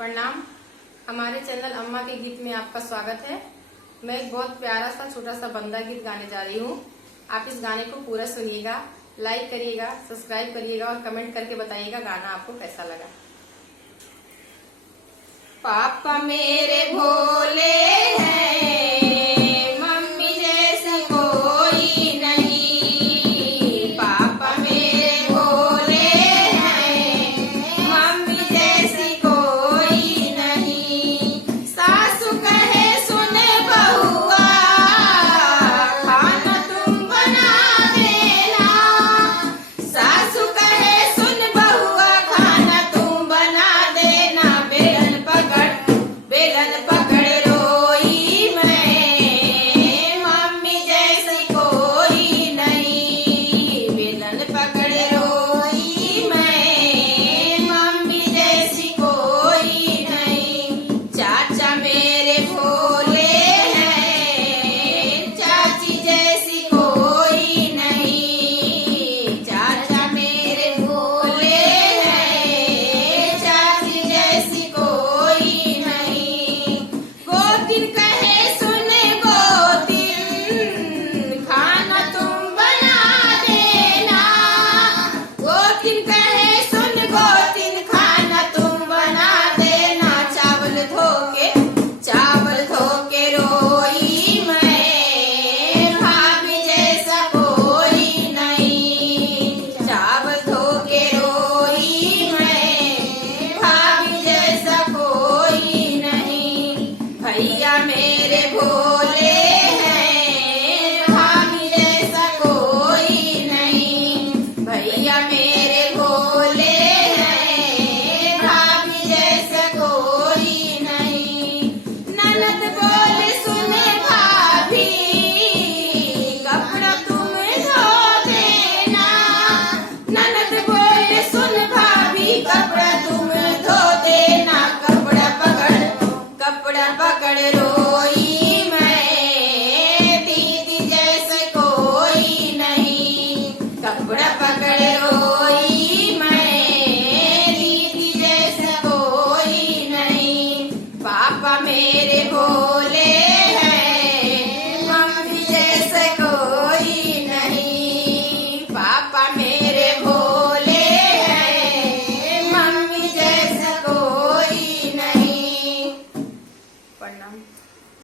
प्रणाम। हमारे चैनल अम्मा के गीत में आपका स्वागत है। मैं एक बहुत प्यारा सा छोटा सा बंदा गीत गाने जा रही हूँ। आप इस गाने को पूरा सुनिएगा, लाइक करिएगा, सब्सक्राइब करिएगा और कमेंट करके बताइएगा गाना आपको कैसा लगा। पापा मेरे भोले